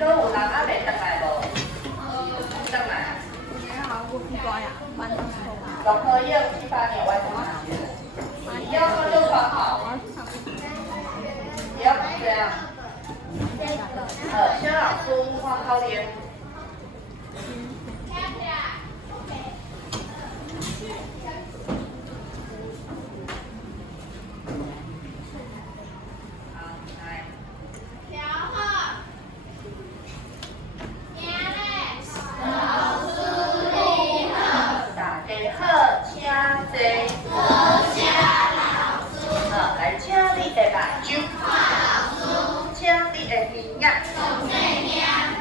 搁有人还袂转来无？转来。我去抓呀，搬东西。总科业78年完成哪些？你要说就穿好。也要这样。先老师换靠边。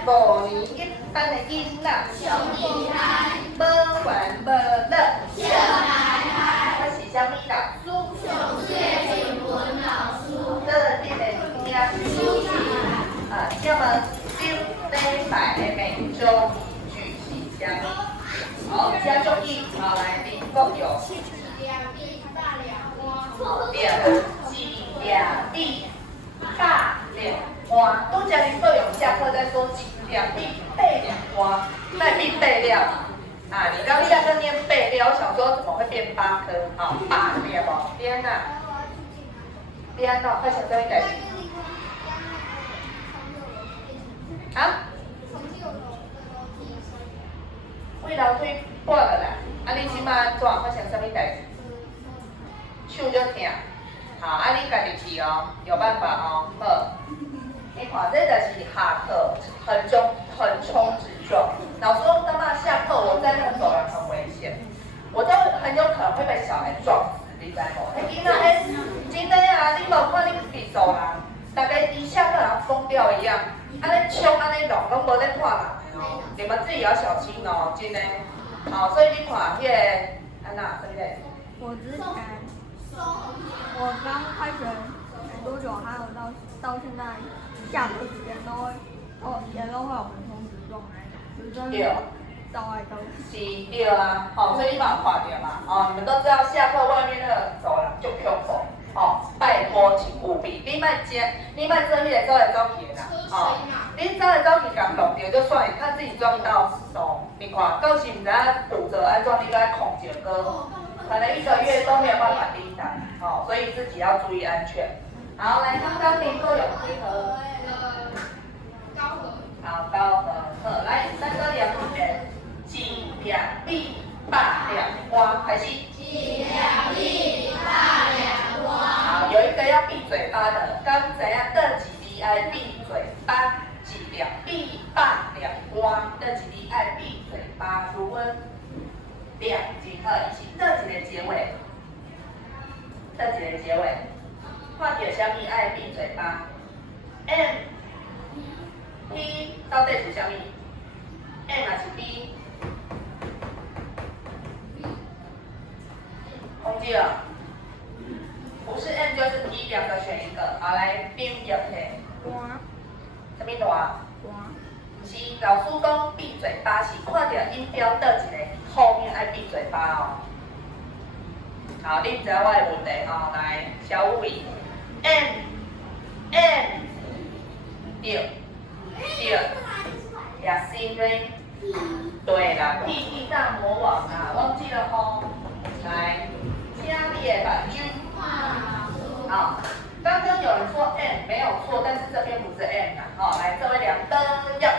5年1班的囡仔，无玩无乐，我是啥物老师？这里的物件，这么顶礼拜的每周一句是啥物？好，加注意，好来，民国有。对啦，一两笔8两花，都讲你作用下课再说一两笔8两花，再笔8两啊！你刚下课念8两，我想说怎么会变8颗？好，8两哦，天哪！天哪，快想这一点。啊？为楼梯挂了啦，啊你即马怎发生什么代志？手就疼，好，你家己去哦，有办法哦，好。你看，这就是下课横冲直撞。老师说，妈下课我在那个走廊很危险，我都很有可能会被小孩撞死，你知无？囡仔真的啊，你无看你伫走廊，大家一下课人疯掉一样，安尼冲安尼弄，拢无咧看人哦，你们自己要小心哦，真的。好，所以你看，迄个安娜，对不对？我之前。我刚开学没多久，还有到现在下课时间都会有横冲直撞那种，就是真的到外都是对啊，好，所以你嘛有看到嘛，哦，你们都知道下课外面那个走廊就恐怖，哦，拜托请务必，你莫做迄个走来走去的啦，哦，你走来走去甲弄着就算，看自己撞到手，你看，到时唔知影骨折安怎，你该控制个。可能1个月都没有办法抵挡，哦，所以自己要注意安全。好，来，刚刚民国有几何？高和。好，高和，好，来，3个2分别，几两笔8两花，开始。几两笔8两花。好，有一个要闭嘴巴的，刚才要的几滴爱闭嘴巴，几两笔8两花，的几滴爱闭嘴巴，如温。2几何以及这几个结尾，看到什么爱闭嘴巴 ？M P 到底是什么 ？M 还是 B？ 忘记了，不是 M 就是 P， 2个选一个。好，来编译题。什么单？是老师讲闭嘴巴是看到音标倒一个，后面爱闭嘴巴哦。好，你唔知我的问题吼，来小伟 ，M， 对，雅欣对，对啦 ，P 大魔王啊，忘记了吼。来，请你的眼睛。好，刚刚有人说 M 没有错，但是这边不是 M 啊。好，来，这位2的要。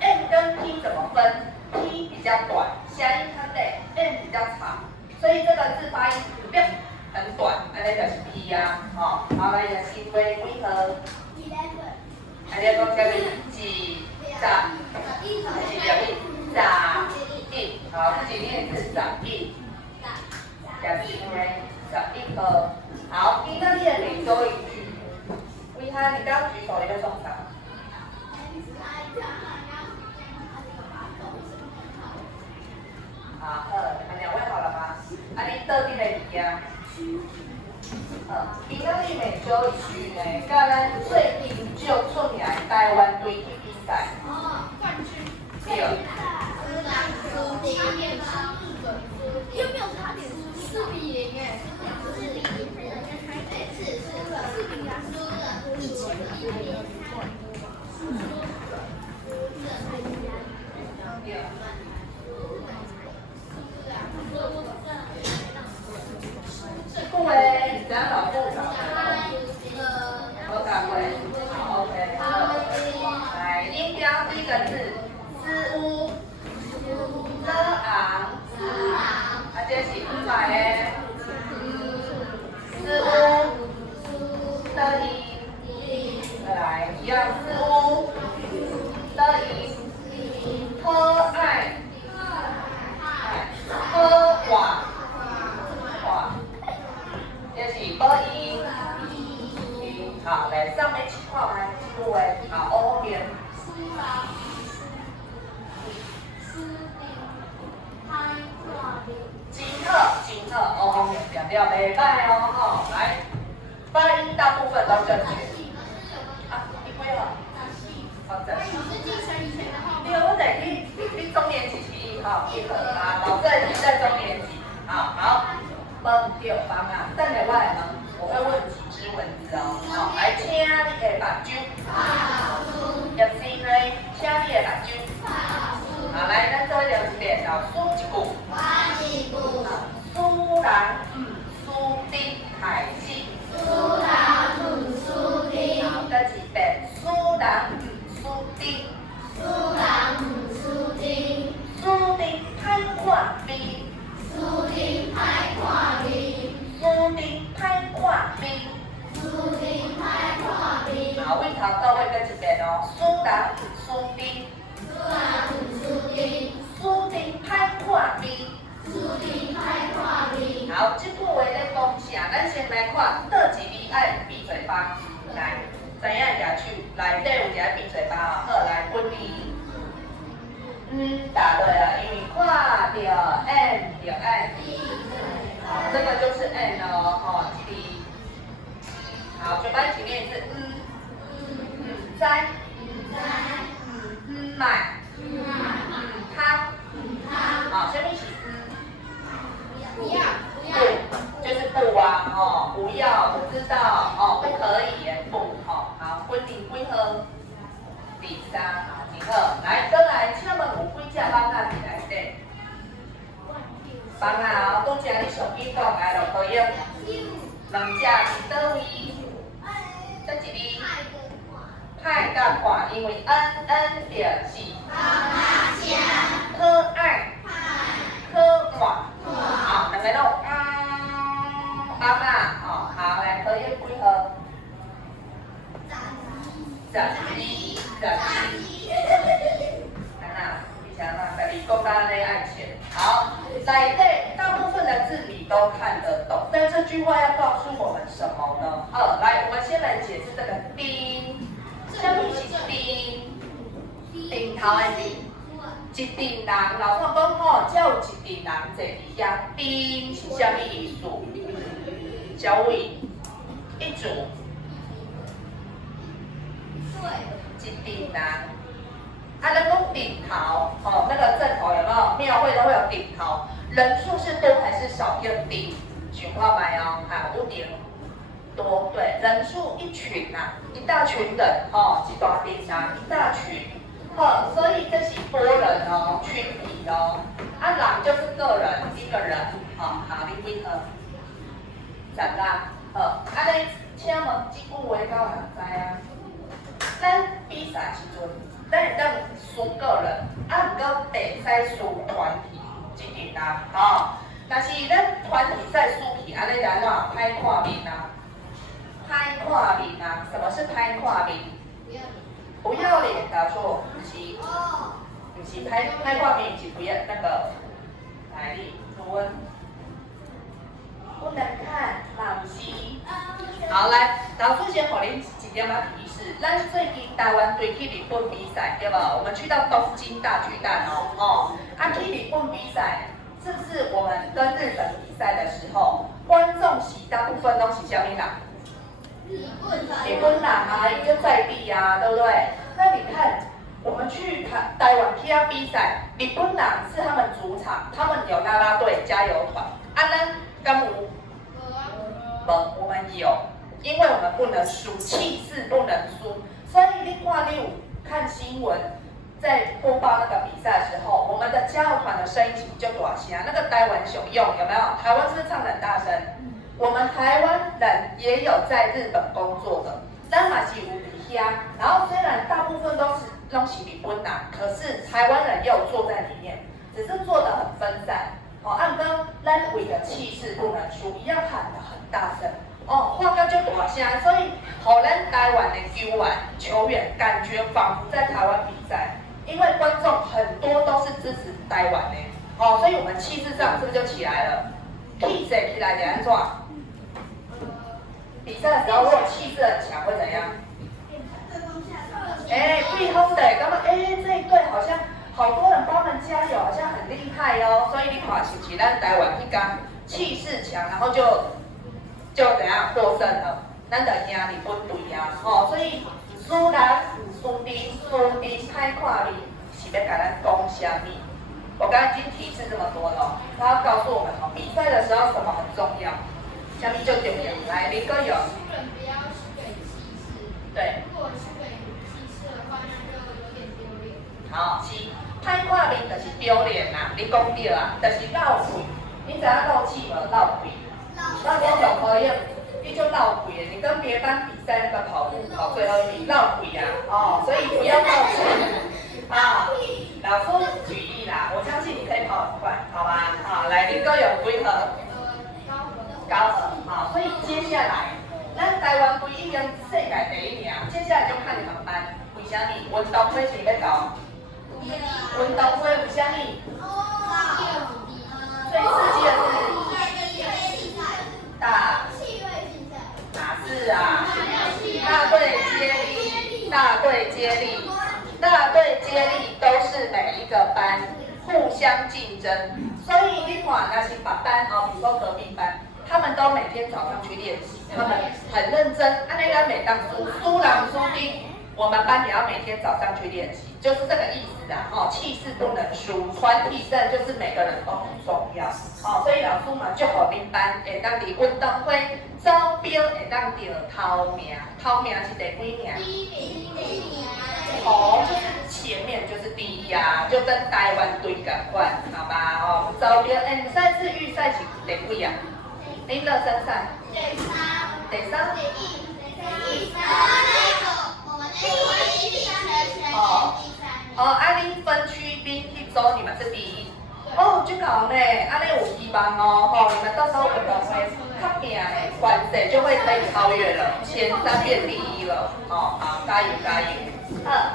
M 跟 P 怎么分 ？P 比较短，下音它累 ，M 比较长，所以这个字发音很短，那就是 P 呀，好，好来的行为为何？大家讲下面几咋？几条音？咋一？好，自己念一次咋一。加行为咋一颗？好，今天练每周1句。为何你刚举手，你就送上？好，2位好了吗？你特定的物件，今仔日每周1句呢，甲咱最近就出名台湾队去比赛。冠军。对。有没有差点4比0哎？4比0，4比0，输了。音，再来一样字屋的音，可爱，可晚，这是播音。好，来上面情况来记录诶，好，后面。金特，后面强调袂歹哦，吼，来，发音大部分都正确。啊，你几号？好的。对，我等你中年级去哈，一盒啊，老师已经在中年级，好，问对方啊，等下我来问，我会问几只蚊子哦，好，来，请你的目睭，叶先生，请你的目睭，好，来，咱做一遍，老数一句。苏人苏丁海信，苏人苏丁，好，再一遍，苏人苏丁，苏人苏丁，苏丁歹看味，苏丁歹看味，苏丁歹看味，苏丁歹看味，好，位头到位，再一遍哦，苏人苏丁，苏人苏丁，苏丁歹看味。好，这句话咧讲啥？咱先来看，倒一字爱闭嘴巴，来，知影举手，内底有一个闭嘴巴哦。好，来，分离。答对了，因为看到 n 就按，好，这个就是 n 哦，吼，这里。好，全班一起念一次，在，买，他，好，下面是不就是不啊，哦，不要，不知道，哦，不可以，不，哦，好，分离几号？第三，好，几号？来，再来，请问有几只蚊仔伫内底？蚊仔哦，拄则你上去讲的就可以，两只是倒位？这一字？歹甲看，因为就是可爱，可爱。好，两个都妈妈，好，来，可以几号？12，你想嘛，12讲到咧爱钱。好，内底大部分的字你都看得懂，但这句话要告诉我们什么呢？来，我们先来解释这个丁，什么是丁？丁头的丁。一群人，老师讲吼，只有一群人坐伫遐，丁是啥物意思？小伟，一组，一群人。咱讲顶头，那个正头有没有？庙会都会有顶头，人数是多还是少？用顶，想看卖哦，有顶多，对，人数一群啊，一大群人，一大群人，一大群。所以这是多人哦，群体哦。人就是个人，一个人，好，你几号？10啦，尼，请问这句话敢有人知啊？咱比赛时阵，咱会当输个人，毋过袂使输团体，一群人，但是咱团体赛输去，安尼就安怎？歹看面啊，歹看面啊，什么是歹看面？不要脸，答错，不是拍画面，是不要那个，来你温，不能看，不是。好，来，老师先给您几点提示。咱最近台湾队去日本比赛，对吧？我们去到东京大巨蛋哦，去日本比赛，是不是我们跟日本比赛的时候，观众席大部分都是什么人？日本人啊，一个在地啊，对不对？那你看，我们去台湾去比赛，日本人是他们主场，他们有啦啦队、加油团，咱敢有？我们有，因为我们不能输，气势不能输，所以你有看新闻，在播报那个比赛的时候，我们的加油团的声音就大声，那个台湾熊用有没有？台湾是不是唱得很大声？我们台湾人也有在日本工作的，咱嘛是有伫遐。然后虽然大部分都是日本人，可是台湾人也有坐在里面，只是坐得很分散。按刚咱为了气势不能输，一样喊得很大声。哦，喊到足大声，所以互咱台湾的球员感觉仿佛在台湾比赛，因为观众很多都是支持台湾的，哦，所以我们气势上是不是就起来了？气势起来就安怎？比赛的时候如果气势很强会怎样？对方的，感觉这一队好像好多人帮我们加油，好像很厉害哦。所以你看是不是咱台湾迄天气势强，然后就怎样获胜了？咱就赢日本队啊，哦，所以输人输敌歹看面是要甲咱讲啥物？我刚刚已经提示这么多了，他要告诉我们哦，比赛的时候什么很重要，啥物就重要。来，林哥有。不要输给气势。对。如果输给气势的话，那就有点丢脸。好，是歹看面就是丢脸啦，你讲对啊，就是闹气。你知影闹气无？闹气。那我就可以，你就闹气的。你跟别班比赛那个跑步跑最后一名，闹气啊！哦，所以不要闹气啊。老师举例啦，我相信你可以跑很快，好吗？好，来，林哥有几何？高二。好，所以接下来，咱台湾队已经世界第一名，接下来就看你们班，为什么？运动会是要搞？运动会为什么？最刺激的是大哪是啊？大队接力都是每一个班互相竞争，所以你看那是别班哦，比如说隔壁班，他们都每天早上去练习，他们很认真，安尼咱每当输人输敌，我们班也要每天早上去练习，就是这个意思啊。哦，气势不能输，团体战就是每个人都很重要。哦，所以老师嘛就互恁班会当伫运动会招标会当到头名，头名是第几名？第一名。哦，就是前面就是第一啊，就跟台湾队同款，好吧？哦，招标赛事预赛是第几啊？恁热身赛？第三。恁分区兵去走，你们是第一。哦，就搞呢，安尼有希望哦，吼，你们到时候运动会较拼的关系就会可以超越了，前3变第一了，哦，好，加油加油。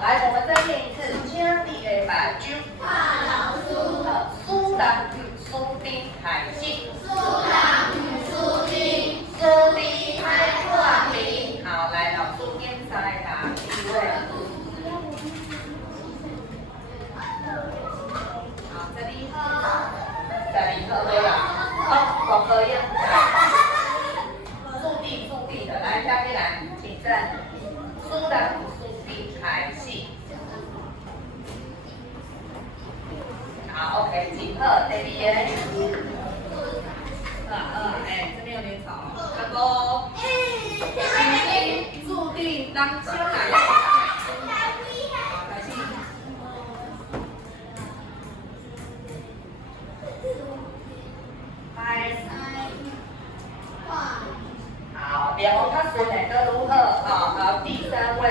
来，我们再念一次，请你的目睭看老师。输人输阵害死。输敌歹看面。好，来，老师点3个答题位。好，这里好对了。好，我可以。速地的，来，下面来，请站。输人输敌害死。好 ，OK， 请2，第2个。这边有点吵。然后，已经注定当将来。好，开始。好，联盟他选哪个如何？好，第3位。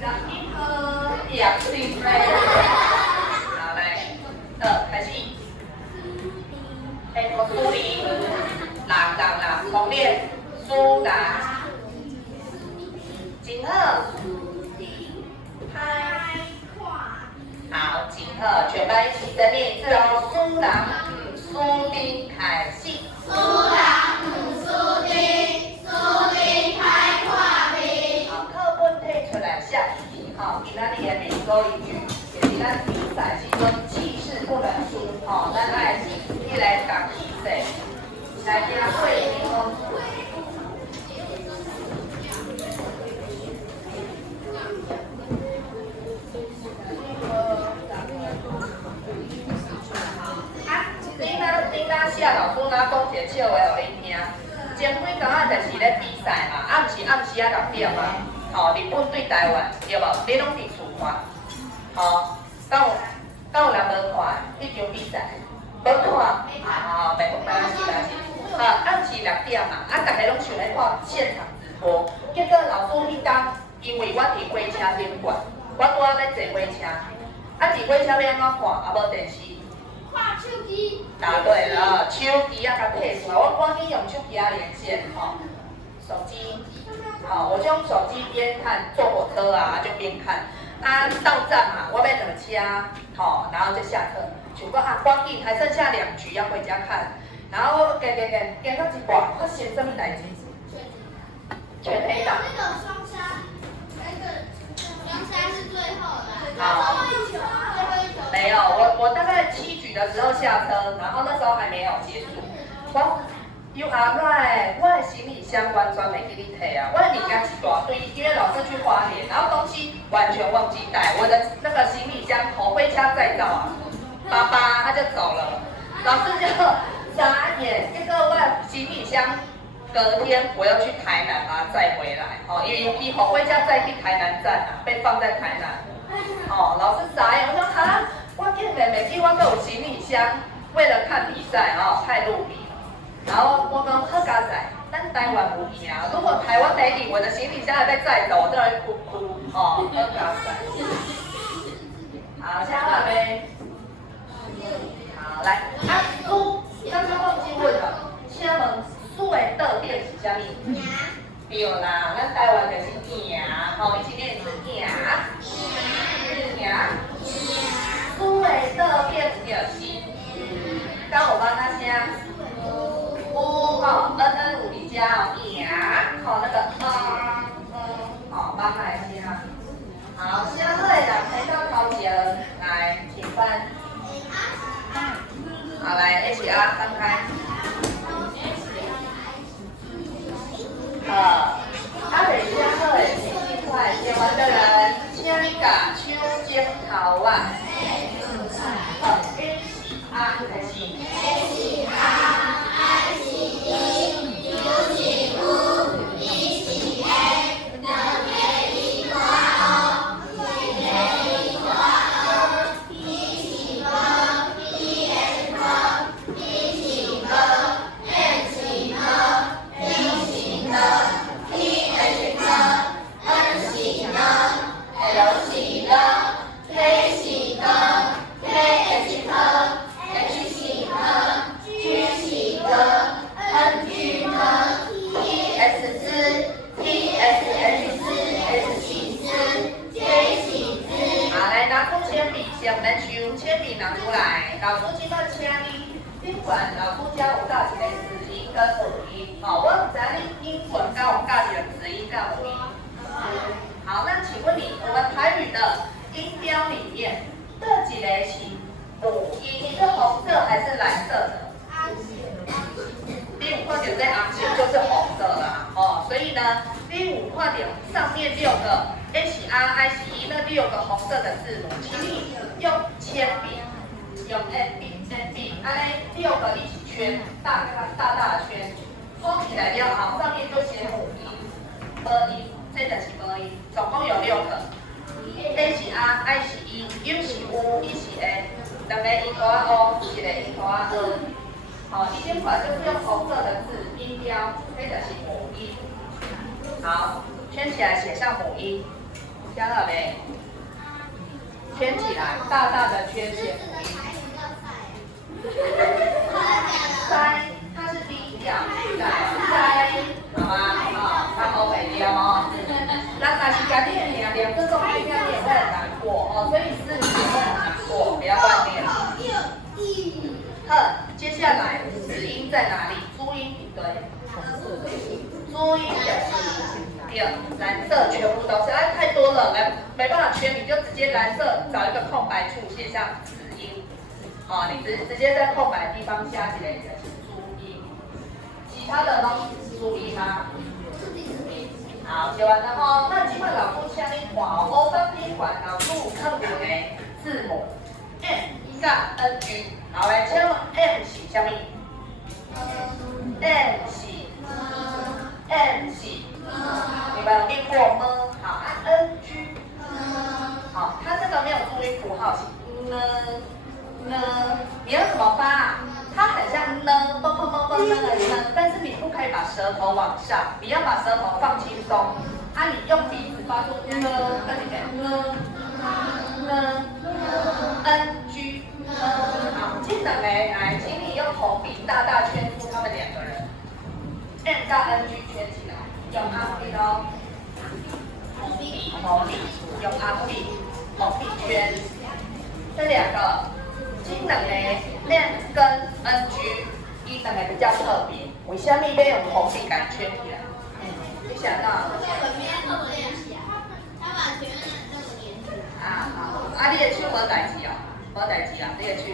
让一颗两星妹。好，来，2，开始。我输敌，啦，重练，输人，真好，好，真好，全班一起再念一次哦，输人，输敌，开始。好，课本摕出来下一题，好，今仔日的每周一句，也是咱比赛其中气势不能输，哦，咱爱一来讲气势，来听会名哦。你哪写老师哪讲一个笑话互你听？前几工仔就是咧比赛嘛，暗时6点嘛，吼，日本对台湾，对无？你拢伫厝看，吼，敢有人无看迄场比赛？无看，没关系。暗时6点嘛，大家拢想咧看现场直播，结果老师迄天，因为我伫火车顶管，我拄仔咧坐火车，伫火车要安怎看？无电视。手机。答对了，手机啊，甲摕出来，我赶紧用手机啊连线吼，手机，好，我就用手机边看坐火车啊，就边看。啊，到站嘛，我要等车，吼，然后就下车。想讲啊，赶紧还剩下2局要回家看，然后行到一半，发生什么代志？全黑档。那个双杀，双杀是最后的。好。最后一球。没有，我大概7局的时候下车，然后那时候还没有结束。You are right， 我的行李箱完全没给你摕啊，我的物件一大堆，因为老是去花莲，然后东西完全忘记带，我的那个行李箱头盔加再造啊，爸爸他就走了，老师就傻眼，结果我的行李箱隔天我要去台南把它载回来，哦，因为以后回家再去台南站啊，被放在台南，哦，老师傻眼，我说啊，我竟然没记我有行李箱，为了看比赛哦，太入迷。然后我讲好佳哉，咱台湾有赢。如果台湾没赢，我的行李箱还被载走，我真的会哭哦，好佳哉。好，下来呗。好，来，啊，书，刚刚忘记问了，请问书的倒点是啥物？对啦，咱台湾就是赢，吼，一起念是赢，赢。书的倒点就是刚我帮他写。哦，N 5里加呀，好那个好，帮他来写哈。好，下位的陪到头前来，请翻。好，来 HR 翻开。北下位，请快写完的人，请甲手指头啊。拿出来，老师今麦请你宾馆老师教有教一个子音跟母音，哦，我唔知你英文教有教一个子音跟母音。好，那请问你，我们台语的音标里面，这几个是母音，是红色还是蓝色的？第五块点在红色就是红色啦，哦，所以呢，第五块点上面6个 HRICE 那6个红色的字母，请你用铅笔。用 NB，安尼6个一起圈，大的圈，封起来了后，上面就写母音、母音，这就是母音，总共有6个。H R I 是 E，U 是 U，E 是 A， 两个音头啊 O， 一个音头啊 N。好，一千块就是用红色的字音标，这就是母音。好，圈起来写上母音，写到没？圈起来，大的圈写母音。塞，它是低调，塞，好吗？好，它欧美调哦。那但是家庭2个这种音标你也会很难过哦，所以4也会很难过，不要乱念。接下来子音在哪里？注音对，注音就是蓝色，全部都是，太多了，没办法圈，你就直接蓝色找一个空白处写上子音。哦，你直接在空白的地方加起来就是注音，其他的都是注音吗？好，写完了吼。那今麦老师请你看哦，欧分宾馆老师有看过的字母 M 甲 NG， 好来，请问 M 是啥物 ？M 是，你们有念过吗？好，NG， 好，它这个没有注音符号是你要怎么发啊？它很像呢，蹦蹦蹦蹦那个呢，但是你不可以把舌头往上，你要把舌头放轻松。啊，你用鼻子发出跟你的NG，好，接这两个来，请你用红笔大大圈出他们两个人。N 跟 NG 圈起来，用红笔哦。红笔，用红笔圈。这两个，这两个 N 跟 NG， 伊两个比较特别，为什么要用红笔给圈起来？你想到？啊，你的手无代志哦，无代志啊，你的手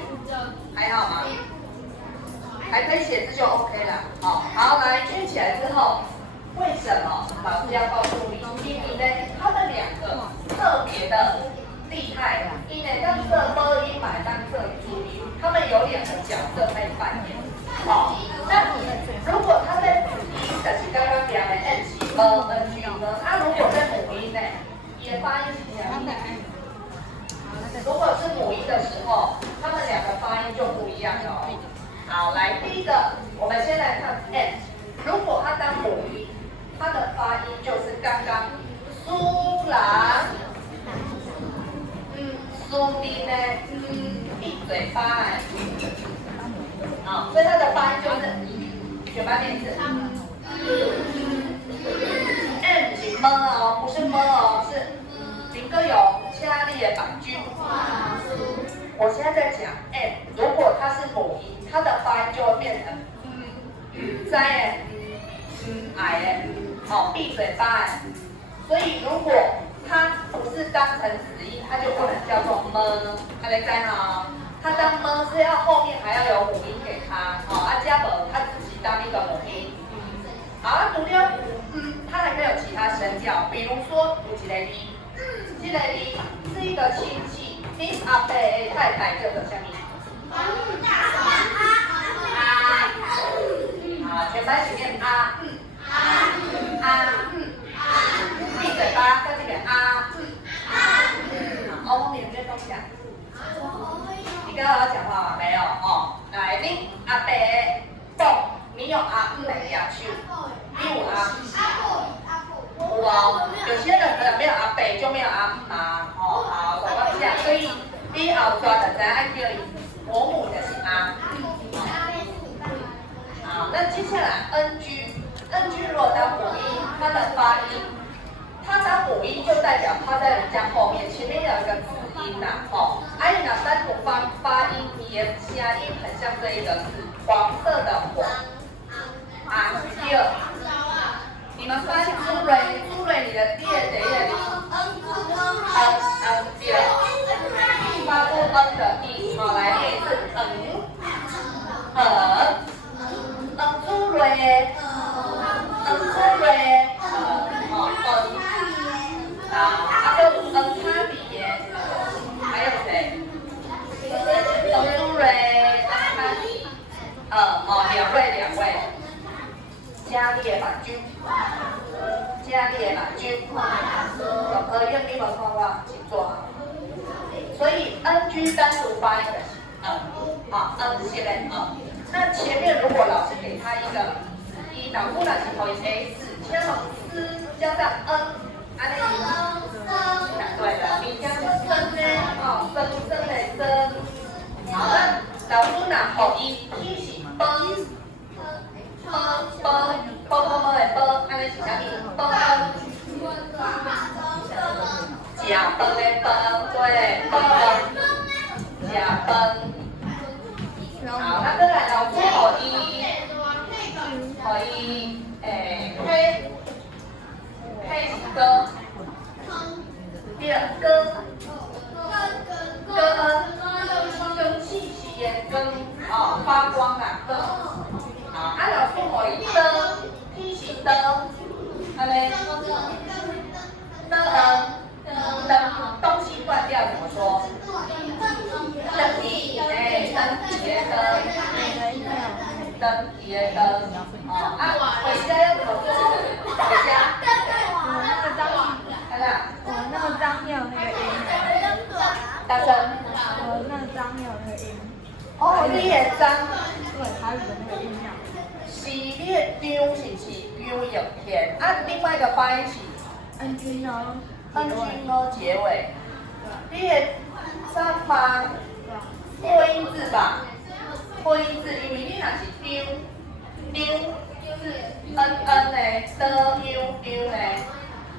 还好吗？还可以写字就 OK 了。好，来圈起来之后，为什么老师要告诉你？因为呢，他们两个特别的厉害，因为当色波音买当色注音，他们有两个角色可以扮演。那如果他在子音，就是刚刚讲的 N 起 NG 呢？如果在母音呢，也发音是两样。如果是母音的时候，他们两个发音就不一样了。好，来第一个，我们先来看 N。如果它当母音，它的发音就是刚刚苏兰，苏丁呢，闭嘴巴，所以它的发音就是嘴巴念一次 ，N 是么哦，不是么哦，是能够有加力的绑句。我现在在讲 N， 如果它是母音，它的发音就会变成在哎闭嘴巴。所以如果它不是当成子音，它就不能叫做么，大家知哈？它当么是要后面还要有母音给它，加无它自己当一个母音。好，除了它还可以有其他声调，比如说有一个哩，这个哩是一个亲戚。你阿伯的太太叫做什么？全班一起念闭嘴巴，在这边欧你有没有东西啊？你刚刚有讲话吗？没有哦。来，你阿伯懂，你有的牙手，你有有哦。有些人可能没有阿伯就没有好，我讲，所以你后抓就知爱叫伊我母就是好，那接下来 NG 如果当母音，它的发音，它当母音就代表它在人家后面，前面有一个子音呐，你若单独发音，你的声音很像这一个字，黄色的黄，对。你们发现朱蕊，你的第一个对，发出的音，来念一次朱蕊，他比耶，还有谁？朱蕊，两位，加列把军。总和用英文看过，请坐好。所以 NG 单独发音的是现在那前面如果老师给他一个子音，脑部呢是头音 A4，前往斯加上安尼答对了，你加上声呢，声的声。好，那老师呢口音一起崩。安尼是啥物？食饭的饭，对，食饭。好，那再来老师口音，黑是歌，第二歌，更气息的更，发光啦更。老师口音灯，天是灯，安尼，东西断掉怎么说？灯体，灯体的灯，灯体的灯。回家要怎么说？回家。那个张，看看。那个张也有那个音。大声。那个张也有那个音。你的张。对，台语的那个音量。是你的张是张有天，另外一个发音是 NG 呢？NG 呢结尾。你的张吗？多音字吧？破音字，因为你若是丢是n 呢，丢呢，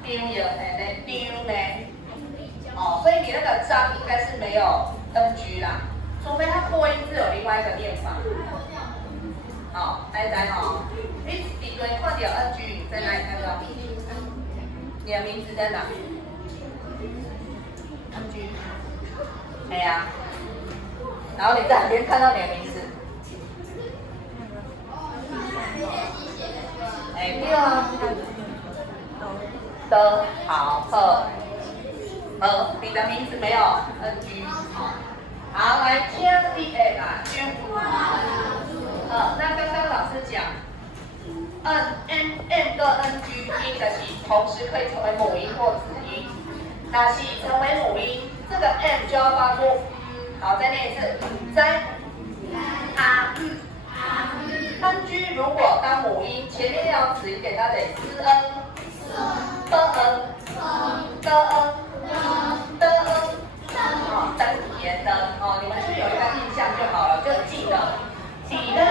丢有呢，丢呢，哦，所以你那个张应该是没有 ng 啦，除非它破音字有另外一个念法。好，来哦，你底端看到 ng 在哪里看到？你的名字在哪？ng， 哎呀，然后你在哪边看到你的名字？哎，对啊，的好你的名字没有 ng， 好，来，请你的啦，那刚刚老师讲，m 跟 ng 音的是同时可以成为母音或子音，那是成为母音，这个 m 就要发出，好，再念一次，在ng 如果当母音，前面要子音给它得思 n， 好，单言的哦，你们就有一个印象就好了，就记得。底的呢，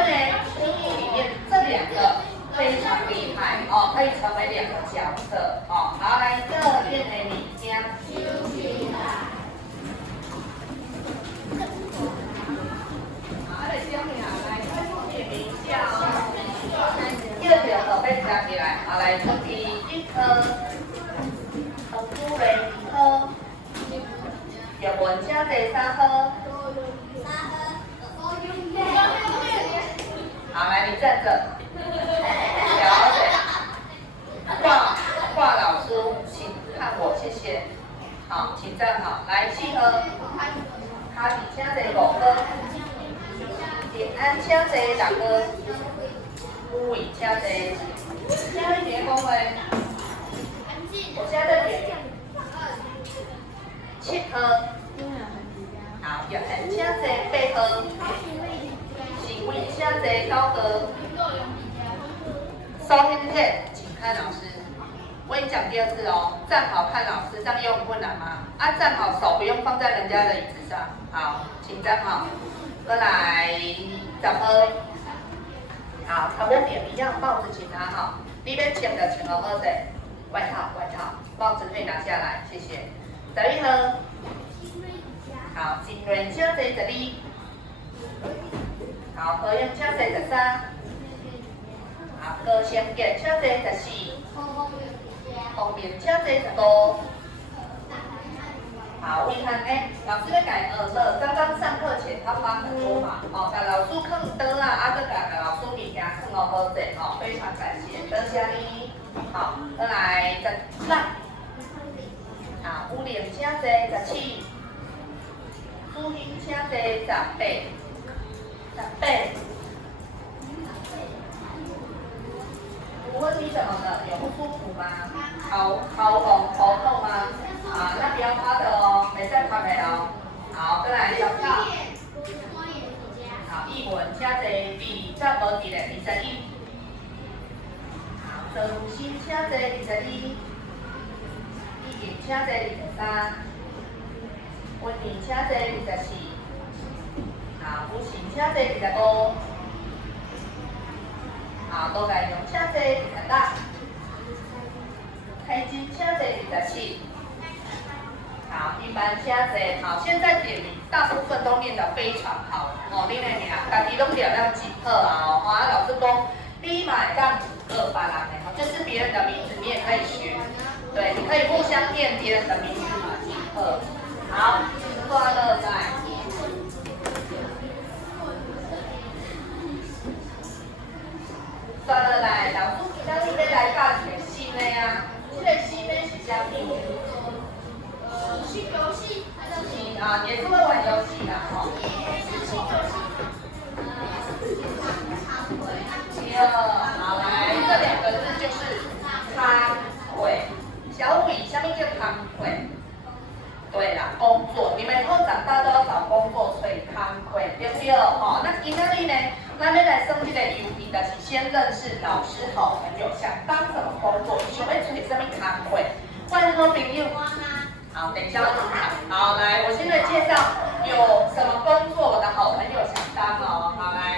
拼音里面这两个非常厉害哦，可以成为两个角色哦。好，来这边的物件。好，来这边来，快速点名一下哦。第二条手背夹起来，好，来这边一颗，日文请第三号。好，来你站着，了解。华老师，请看我，谢谢。好，请站好。来，契合。卡比请坐5个，平安请坐6个，乌伟请坐。现在别讲话。我现在在点。7号。好，玉恒请坐8号。请请坐9个。收听片，请看老师。我已经讲第二次哦，站好看老师，这样有很困难吗？站好手不用放在人家的椅子上。好，请站好。再来10号。好，跟我点一样，帽子请拿好。你要穿的穿好好些，外套，帽子可以拿下来，谢谢。11号。好，金瑞请坐12。好，何英请坐13。好，高成杰请坐14。方便请坐15。好，魏汉哎，老师在改了。刚刚上课前他发很多嘛，哦，把老师坑灯啊，再把老师物件坑好好势，哦，非常感谢，多谢你。好，再来13。好，吴玲请坐17。朱英请坐18。请问你怎么了？有不舒服吗？喉痛吗？那不要发的哦，没再发的哦。好，再来小跳。好，译文请坐再无伫咧21。好，陈如新请坐22。易颖请坐23。温妮请坐24。好，吴晴请坐25。好，都来用请坐26。开金请坐27。好，一般请坐。好，现在点名大部分都念得非常好哦，你来念，家己拢了了几课啊哦。老师讲，你买当2个别人的，就是别人的名字你也可以学，对，你可以互相念别人的名字几课。好，坐乐在。转落来，老师今仔日要来教一个新的啊，这个新的是啥物？新游戏。新啊，也是会玩游戏的吼。好，来，这2个字就是康会。小伟，什么叫康会？对啦，工作，你们以后长大都要找工作，所以康会对不对？哦，那今仔日呢？咱要来算这个游戏，就是先认识老师、好朋友，想当什么工作，想要做什么工作。我的好朋友，好，等一下我讲。好，来，我现在介绍有什么工作，我的好朋友想当哦。好，来。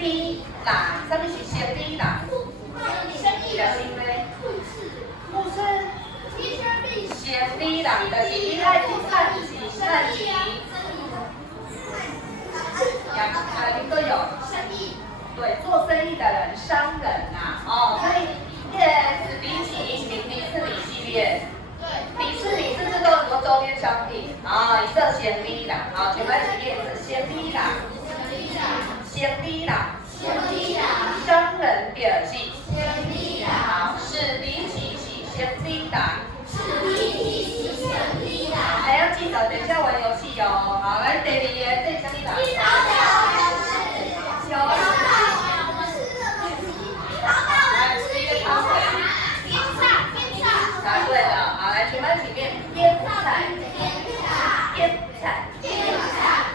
理人，什么是生理人？就是咩？护士。生理人就是你爱去趁钱。你都有。对，做生意的人，商人呐，哦，所以这是李启明，李是李系列。李是不是都很多周边商品？啊，一个生理人，好，全班起列是生理人。商人表示。好，是李启是生理人。还要记得，等一下玩游戏哦。好，来第二个，这是什么人？答对了，好，来全班请念编采。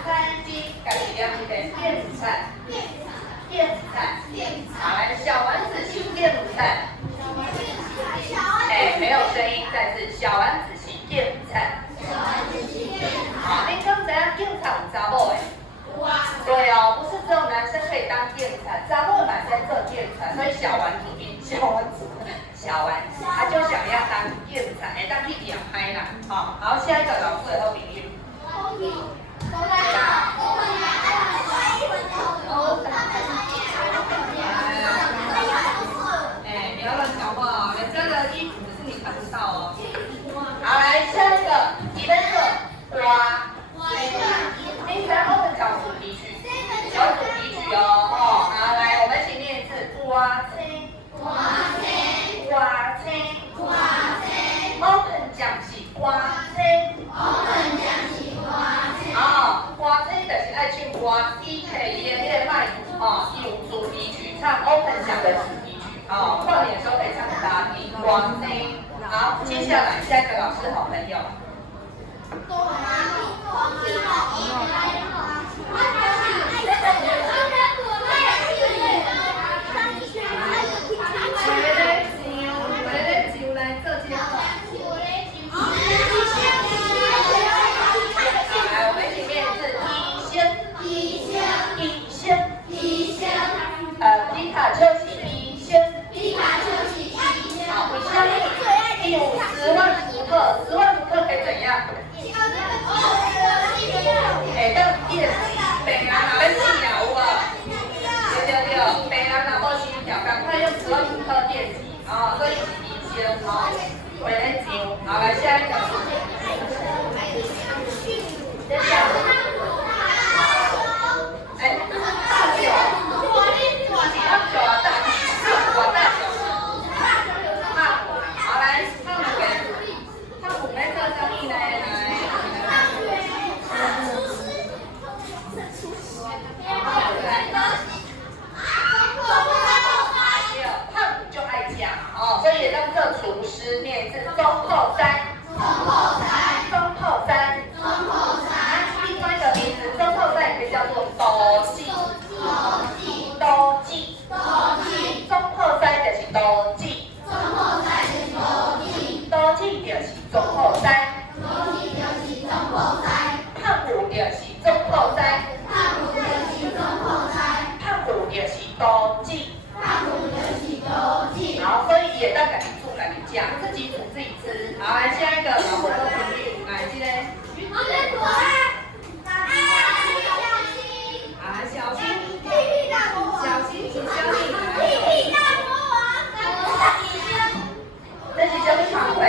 餐巾，改一两句的编采。好，来小丸子洗编采。没有声音，再次小丸子洗编采。好，你刚才警察有查某的？对哦，不是只有男生可以当警察，查某男生做警察，所以小丸子，他就想要当警察，当去养拍啦。好，然后下一个老师的好朋友。不要乱讲话哦，人家的衣服只是你看不到哦。好，来下一个，你的这瓜。你才后面讲主题曲，小主题曲哦。好，来，我们一起念一次，瓜青。我们讲是瓜青。瓜青就是爱唱歌，DK 伊的那个麦用主题曲唱 Open 奖的主题曲，跨年的时候可以唱给大家听。瓜青。好，接下来下一个老师好朋友。10万伏特可以怎样？当电视，北人哪边气啊？有无？对，北人哪无心跳，赶快用10万伏特电击，所以是医生，为了上，好，来下一个。念一次中后山，另外一个名字，中后山也可以叫做多记，中后山就是多记，多记就是中后山，胖虎就是中后山，胖虎就是多记，好，所以也当改名煮改名酱，自己煮自己吃。好，来下一个，老婆的频率，来这个。小心，请小心来。这是什么场会？